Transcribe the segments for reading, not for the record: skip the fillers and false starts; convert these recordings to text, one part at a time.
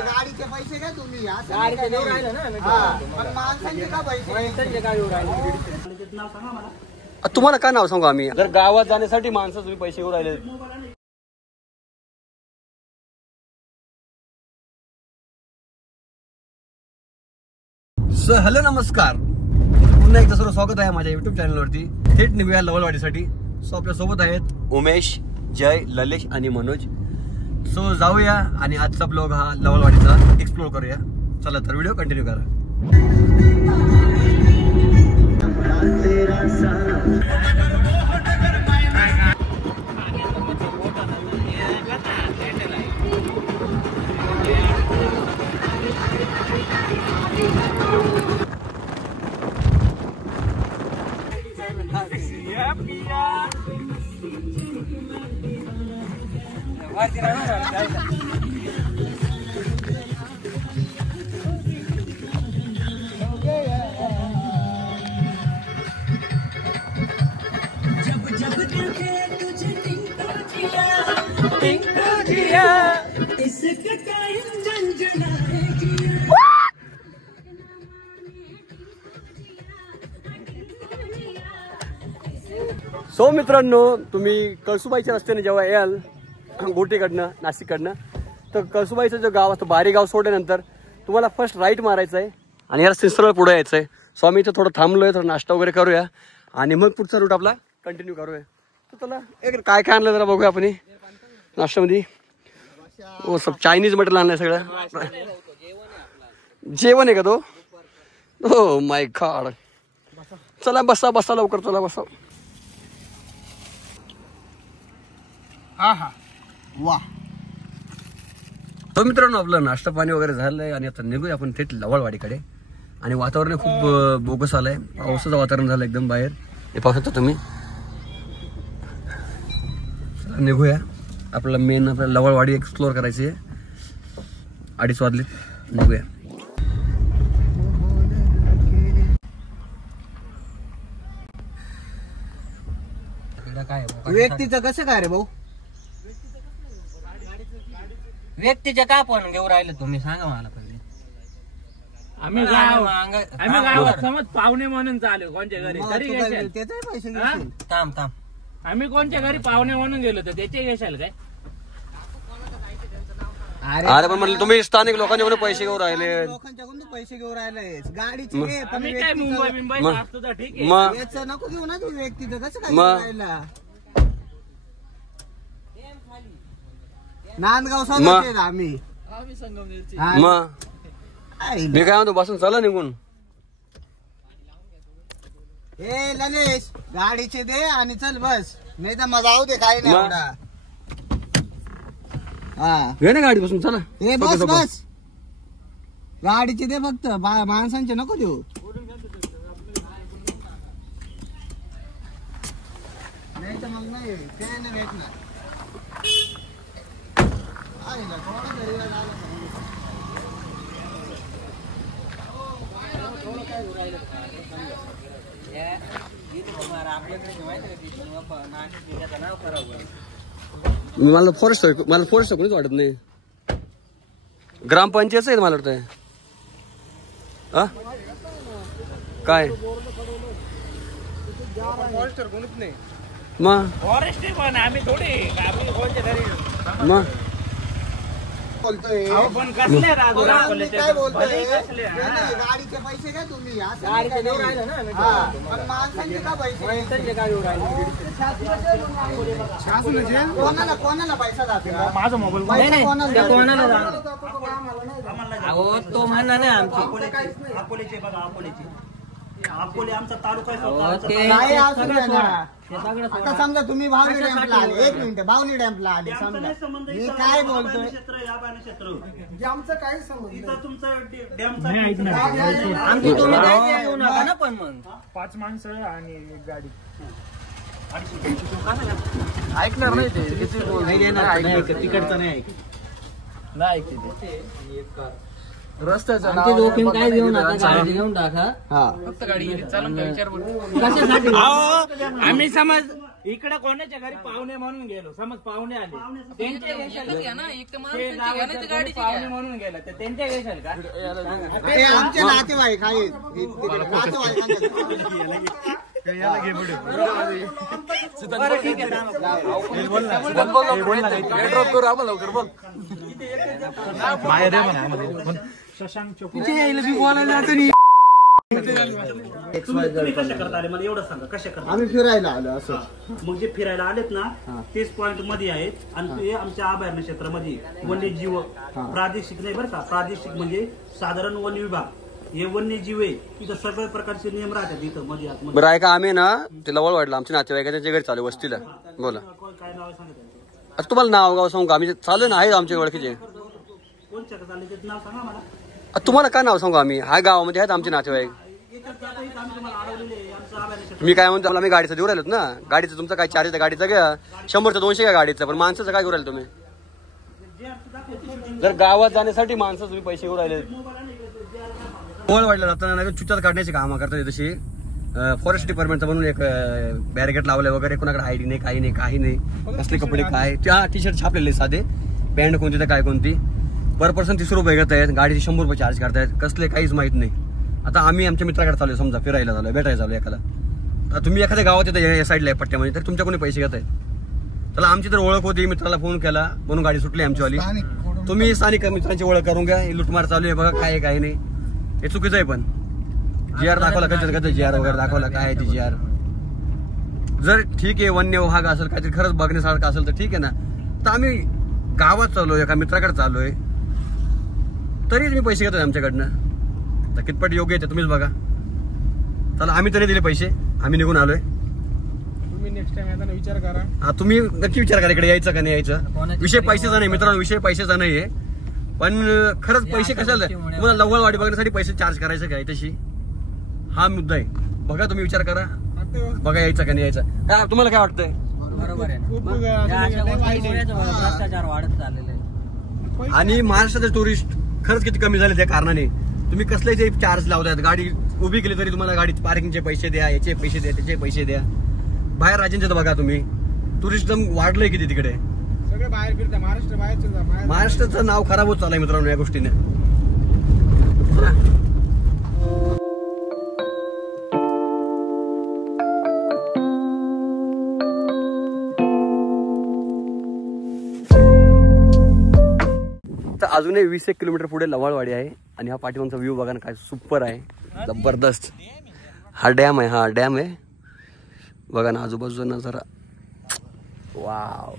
गाडीचे पैसे घ्या तुम्ही. गाडीचे देऊ राहिले ना पण माणसांचे का पैसे काय देऊ राहिले? तुम्हाला काय नाव सांगू आम्ही? जर गावात जाण्यासाठी माणसं तुम्ही पैसे घेऊन राहिले. हॅलो नमस्कार, पुन्हा एकदा सर्व स्वागत आहे माझ्या युट्यूब चॅनलवरती. थेट निघूया लवलवाडीसाठी. सो आपल्या सोबत आहेत उमेश, जय, ललेश आणि मनोज. सो जाऊया आणि आजचा ब्लॉग हा लवलवाडीचा एक्सप्लोर करूया. चला तर व्हिडिओ कंटिन्यू करा. सो मित्रांनो, तुम्ही कळसुबाईच्या रस्त्याने जेव्हा याल गोटीकडनं, नाशिककडनं, तर कळसुबाईचं जो गाव असतं बारी गाव सोडल्यानंतर तुम्हाला फर्स्ट राईट मारायचं आहे आणि यार सरळ पुढे यायचं आहे. सो आम्ही इथं थोडं थांबलोय, थोडं नाश्ता वगैरे करूया आणि मग पुढचा रूट आपला कंटिन्यू करूया. तर चला एक काय काय आणलं जरा बघूया आपण नाश्त्यामध्ये. हो, सब चायनीज मटेरियल आणलंय सगळं. जेवण आहे का तो? हो माय गॉड. चला बसा बसा लवकर, चला बसा. वा. तर मित्रांनो, आपलं नाश्ता पाणी वगैरे झालंय आणि आता निघूया आपण थेट लवळवाडीकडे. आणि वातावरण खूप बोगस आलंय, पावसाचं वातावरण झालं एकदम बाहेर. हे पाहू शकता तुम्ही. निघूया, आपल्याला मेन आपल्याला लवळवाडी एक्सप्लोर करायची आहे. 2:30 वाजले, निघूया. व्यक्तीचं कसं काय रे भाऊ? व्यक्तीचे का पण घेऊ राहिले तुम्ही, सांगा मला पहिले. आम्ही गावात समज पाहुणे म्हणून चालू कोणच्या घरी तरी घेशाल. त्याचे पैसे घेशील. थांब थांब, आम्ही कोणच्या घरी पाहुणे म्हणून गेलो तर त्याचे घेशाल काय? अरे पण म्हणलं तुम्ही स्थानिक लोकांच्याकडून पैसे घेऊन राहिले. लोकांच्याकडून पैसे घेऊन राहिले गाडीचे. आम्ही काय मुंबई मुंबई असतो तर ठीक आहे. मग याचं नको घेऊ ना तू. व्यक्तीचं कसं काय घेऊन राहिला? नांदगाव सांगते आम्ही. मग मी काय म्हणतो, बसून चला निघून. ए ललेश, गाडीचे दे आणि चल बस, नाही तर मग जाऊ दे. काही नाही एवढा. हा घे ना गाडी बसून, चला. ए बस बस, गाडीचे दे फक्त, माणसांचे नको देऊ. नाही तर मग नाही ते नाही भेटणार. मला फॉरेस्ट कोणीच वाटत नाही. ग्रामपंचायत आहे मला वाटतंय. काय फॉरेस्टर कोणीच नाही. मग फॉरेस्ट पण आम्ही थोडी आम्ही कोणच्या घरी मग बोलतोय पण कसले काय बोलतोय? गाडीचे पैसे घ्या तुम्ही. गाडीचे देऊ राहिले ना पण माणसांचे का पैसे? काय देऊ राहिले? कोणाला कोणाला पैसा जातो? माझा मोबाईल कोणाला अहो तो म्हणणार नाही आमची. अकोल्याचे बघा, अकोले आमचा तालुका नाही असू द्या ना. आता समजा तुम्ही भावनी डॅम्पला आले, 1 मिनिट, भावनी डॅम्पला आले समजा, मी काय बोलतोय? आमचं काय संबंध इथं तुमचं डॅमचा आमची तुम्ही काय देऊ नका ना. पण मग 5 माणसं आणि एक गाडी. ऐकणार नाही ते. तिकडचं नाही रस्त्याचं आमची जोखीम काय देऊ नका, गाडी घेऊन टाका. आम्ही समज इकडे कोणाच्या घरी पाहुणे म्हणून गेलो, समज पाहुणे आले त्यांच्या घेशाल का? घ्या ना, एक तर ते माणसाची घ्या ना, गावाच्या ते घरी गाडीची पाहुणे घ्या. म्हणून गेला तर त्यांच्या घेशाल का? ते आमचे नातेवाईक आहेत नातेवाईकांचे. बरं, ठीक आहे, थांबा. तुम्ही कशा करता आले मला एवढं सांगा, कशा करता? आम्ही फिरायला आलो असं. मग जे फिरायला आलेत ना तेच पॉइंट मध्ये आहेत आणि ते आमच्या अभयारण्य क्षेत्रामध्ये वन्यजीव प्रादेशिक नाही बरं का, प्रादेशिक म्हणजे साधारण वन विभाग हे वन्यजीव आहे, तिथं सगळ्या प्रकारचे नियम राहतात इथं मध्ये आतमध्ये. बरं ऐका, आम्ही ना ते लवळ वाटलं आमच्या नातेवाईकाच्या घरी चालू वस्तीला. बोला काय नाव आहे सांगा त्यांचं. आता तुम्हाला नाव गाव सांगू का? आम्ही चालू ना, आहे आमच्या ओळखीचे. कोणच्या का चालले ते नाव सांगा मला. आता तुम्हाला काय नाव सांगू? आम्ही हा गावामध्ये आहेत आमचे नातेवाईक. एकच जाता इथं आम्ही तुम्हाला अडवलेले आहे, आमचं अभयारण्य क्षेत्र. मी काय म्हणतो, आम्ही गाडीचं देऊ राहिलोत ना. गाडीचं तुमचं काय चार्ज आहे गाडीचा घ्या, 100 200 घ्या गाडीचं, पण माणसाचं काय करू राहिले तुम्ही? जे आमचं दाखवते जर गावात जाण्यासाठी माणसं तुम्ही पैसे घेऊ राहिले. पोळ वाढलं जाताना नाही चुचात काढण्याची कामं करतात. तशी फॉरेस्ट डिपार्टमेंटचं म्हणून एक बॅरिकेड लावलंय वगैरे, कोणाकडे आयडी नाही, काही नाही, काही नाही. कसले कपडे काय, त्या टी शर्ट छापलेले साधे, पॅन्ट कोणती तर काय कोणती. पर पर्सन 30 रुपये घेत आहेत, गाडीचे 100 रुपये चार्ज करतायत. कसले काहीच माहित नाही. आता आम्ही आमच्या मित्राकडे चालू समजा फिरायला झालोय, भेटायला चालू एखादा. तर तुम्ही एखाद्या गावात येतं या साईडला आहे पट्ट्यामध्ये, तर तुमच्या कोणी पैसे घेत आहेत. त्याला आमची तर ओळख होती, मित्राला फोन केला म्हणून गाडी सुटली आमचीवाली. तुम्ही स्थानिक मित्रांची ओळख करून घ्या. लुटमार चालू आहे बघा, काय आहे काय नाही, हे चुकीचं आहे. पण GR दाखवला कधी GR वगैरे दाखवला, काय आहे ती GR. जर ठीक आहे वन्य विभाग असेल, काहीतरी खरंच बघण्यासारखं असेल तर ठीक आहे ना. तर आम्ही गावात चाललोय, एका मित्राकडे चाललोय, तरी तुम्ही पैसे घेतोय आमच्याकडनं. तर कितपट योग्य आहे तुम्हीच बघा. चला, आम्ही तरी दिले पैसे, आम्ही निघून आलोय. तुम्ही नेक्स्ट टाइम येताना विचार करा. हा, तुम्ही नक्की विचार करा इकडे यायचं का नाही यायचं. विषय पैशाचा नाही मित्रांनो, विषय पैशाचा नाहीये. पण खरंच पैसे कशाला तुम्हाला लवळवाडी बघण्यासाठी पैसे चार्ज करायचं काय तशी, हा मुद्दा आहे. बघा तुम्ही विचार करा, बघा यायचं का नाही यायचं. काय तुम्हाला काय वाटतंय? बरोबर आहे ना. या अशा गोष्टीमुळेच भ्रष्टाचार वाढत चाललेला आहे. आणि महाराष्ट्राचे टुरिस्ट खरंच किती कमी झाले त्या कारणाने. तुम्ही कसले जे चार्ज लावतात, गाडी उभी केली तरी तुम्हाला गाडी पार्किंगचे पैसे द्या, याचे पैसे द्या, त्याचे पैसे द्या. बाहेर राज्यांचे तर बघा तुम्ही, टुरिझम वाढलंय किती तिकडे. सगळे बाहेर फिरता, महाराष्ट्र बाहेर. महाराष्ट्राचं नाव खराब होत चाललंय मित्रांनो या गोष्टीने. तर अजूनही 20-1 किलोमीटर पुढे लवाळवाडी आहे आणि हा पाठीमागचा व्ह्यू बघा ना, काय सुपर आहे, जबरदस्त. हा डॅम आहे, हा डॅम आहे बघा ना, आजूबाजूचा नजारा. वाव.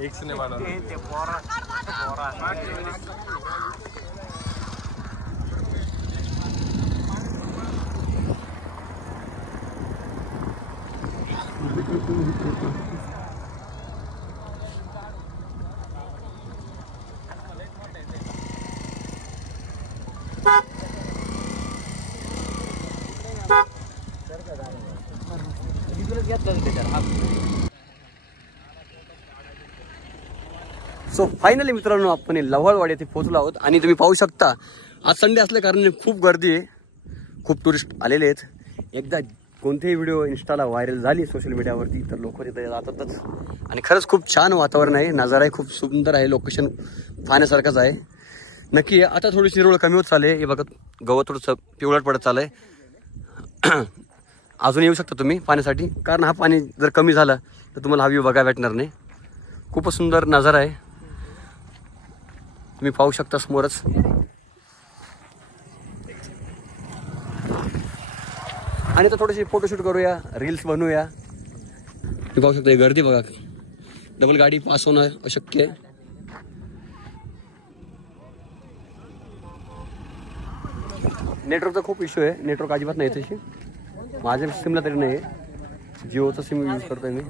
एक सिनेमा सो फायनली मित्रांनो आपण लव्हाळवाडी येथे पोहोचलो आहोत आणि तुम्ही पाहू शकता आज संडे असल्या कारणाने खूप गर्दी आहे, खूप टुरिस्ट आलेले आहेत. एकदा कोणतेही व्हिडिओ इंस्टाला व्हायरल झाली सोशल मीडियावरती तर लोक तिथे जातातच आणि खरंच खूप छान वातावरण आहे, नजारा आहे, खूप सुंदर आहे, लोकेशन पाहण्यासारखंच आहे. नक्की आहे. आता थोडीशी हिरवळ कमी होत चालले. हे बघा गवत थोडंसं पिवळट पडत चाललंय. अजून येऊ शकता तुम्ही पाण्यासाठी, कारण हा पाणी जर कमी झालं तर तुम्हाला हा व्ह्यू बघायला भेटणार नाही. खूपच सुंदर नजारा आहे, तुम्ही पाहू शकता समोरच. आणि तर थोडीशी फोटोशूट करूया, रील्स बनवूया. तुम्ही पाहू शकता गर्दी बघा, डबल गाडी पास होणं अशक्य आहे. नेटवर्कचा खूप इश्यू आहे, नेटवर्क अजिबात नाही तशी. माझ्या सिमला तरी नाही आहे, जिओचं सिम यूज करतोय मी.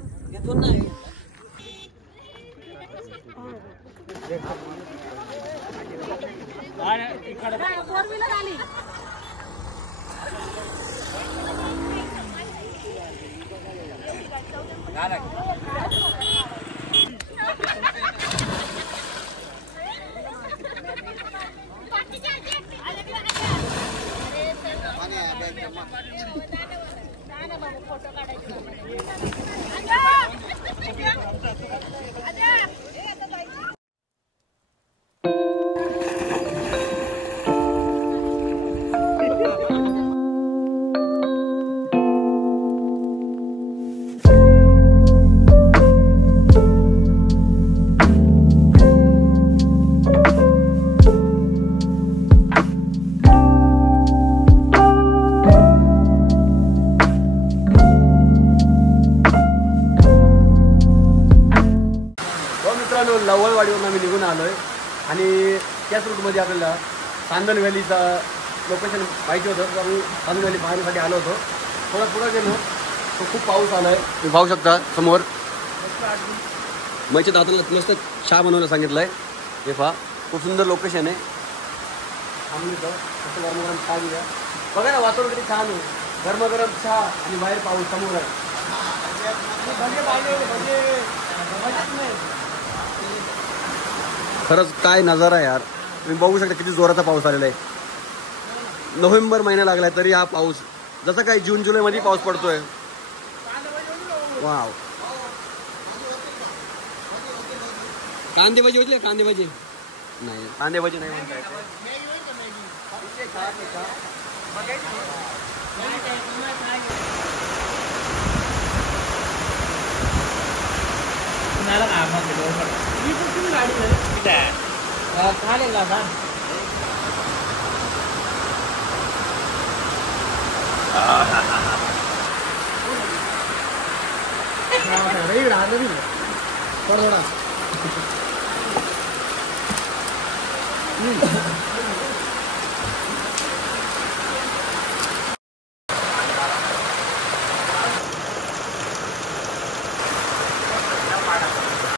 लवळवाडीवरून आम्ही निघून आलो आहे आणि त्याच रूटमध्ये आपल्याला चांदण व्हॅलीचं लोकेशन पाहिजे होतं, तर आम्ही चांदण व्हॅली पाहण्यासाठी आलो होतो. थोडा पुढं गेलो तो खूप पाऊस आला आहे, तुम्ही पाहू शकता समोर. मैच्या दाताला मस्त चहा बनवायला सांगितलं आहे. हे पहा खूप सुंदर लोकेशन आहे. आम्ही असं गरम चहा घेऊया. बघा ना वातावरण किती छान आहे, गरमागरम चहा आणि बाहेर पाऊस समोर आहे. खरंच काय नजारा आहे यार, तुम्ही बघू शकता किती जोराचा पाऊस आलेला आहे. नोव्हेंबर महिना लागलाय तरी हा पाऊस जसा काही जून जुलै मध्ये पाऊस पडतोय. वाव, कांदे भाजी होती, कांदे भाजी नाही, कांदे भाजी नाही म्हणता येत. थोडा